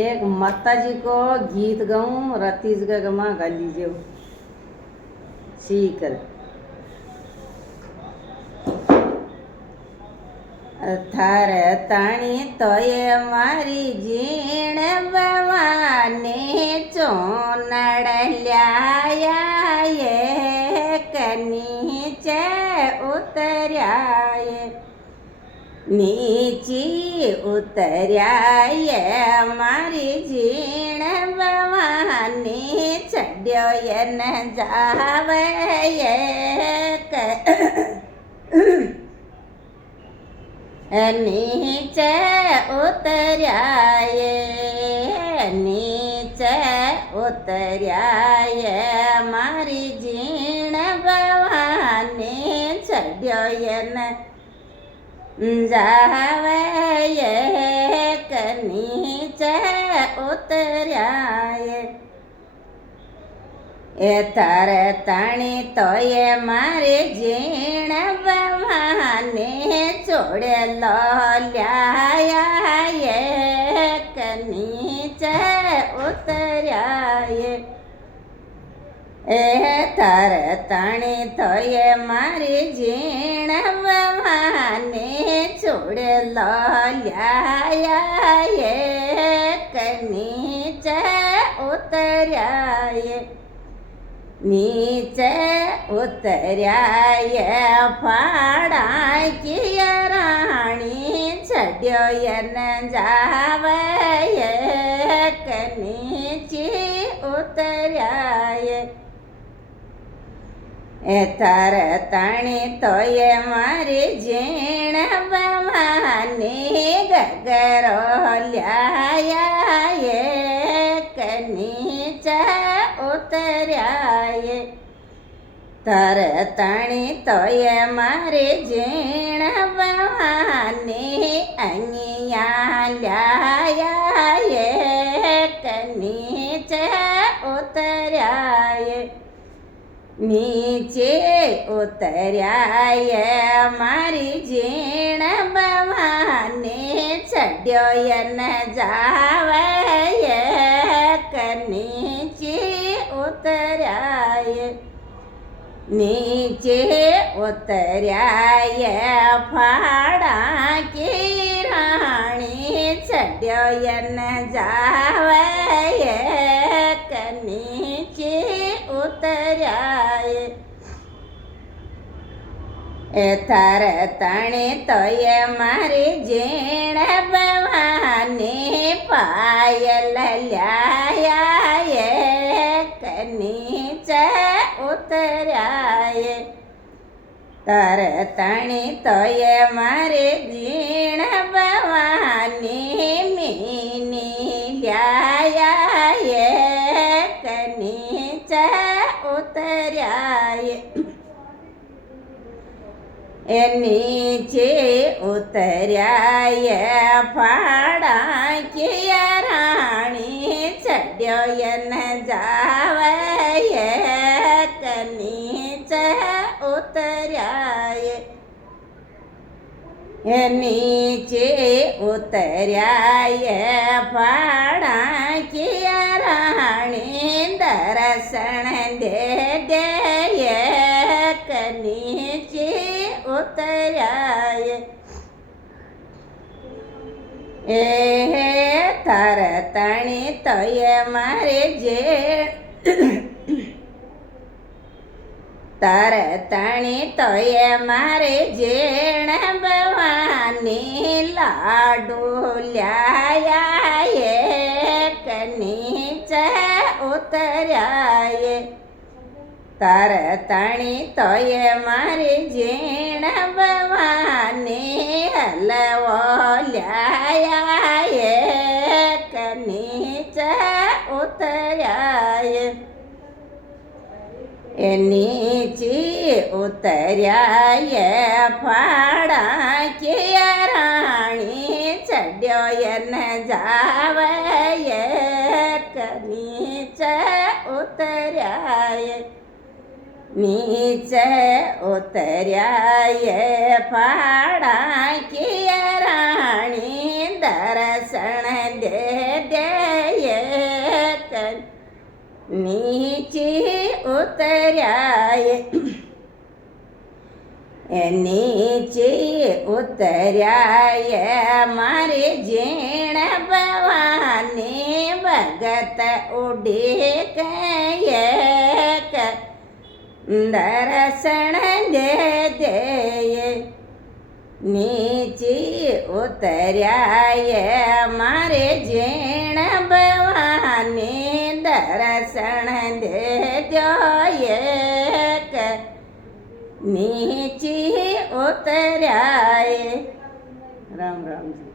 एक माता जी को गीत गाऊं रतीसगढ़ में गा लीजिए सीकर थार ताणी तो ये मारी जीण बवाने चोनड़ ल्याया ये कनीचे उतर्याए नीची उतर्याए मारी जीण बवाने चढ़्यो ये न जावे ये नीचे उतर्याए नीचे उतर्याए मारी जीण बवाने चढ़्यो ये न जावे ये नीचे उतर्याए ए तारे ताणी तो ये मारे जीण बवाने छोड़े लो ल्याया ये नीचे उतर्याए ए तारे ताणी तो ये मारी जीण बवाने छोड़े लो ल्याया ये नीचे उतर्याए नीचे उतर्याए फाड़ा की राणी चढ़्यो ये न जावे ये नीचे उतर्याए ए तार ताणी तो ये मारी जीण बवाने गगरो ल्याया ये नीचे उतर्याए तार ताणी तो ये मारे जीण बवाने अनिया ल्याया ये नीचे उतर्याए नीचे उतर्याए मारी जीण बवाने चढ़्यो ये न जावे ये नीचे उतर्याए नीचे उतर्याए फाड़ा की राणी चढ़्यो ये न जावे ये नीचे उतर्याए ए तार ताणी तो ये मारी जीण बवाने पायल ल्याया ये नीचे उतर्याए तार ताणी तो ये मारी जीण बवाने मीनी ल्याया ये नीचे उतर्याए ए नीचे उतर्याए फाड़ा की राणी चढ़्यो ये न जावे ये नीचे उतर्याए ए नीचे उतर्याए फाड़ा की राणी दर्शन दे दे ये नीचे उतर्याए ए तार ताणी तो ये मारे जीण तार ताणी तो ये मारे जीण बवाने लाडू ल्याया ये नीचे उतर्याए तार ताणी तो ये मारी जीण बवाने हलवो ल्याया ये नीचे उतर्याए नीचे उतर्याए फाड़ा की राणी चढ़्यो ये न जावे ये नीचे उतर्याए નીચે ઉતર્યા ફાડા કિયા રાણી દર્શન દે દે નીચે ઉતર્યા નીચે ઉતર્યા મારે જીણ ભવાની ભગત ઉડે કયે દર્શન દે દે નીચે ઉતર્યા મારે જીણ ભવાની દર્શન દે દે નીચે ઉતર્યા રામ રામ.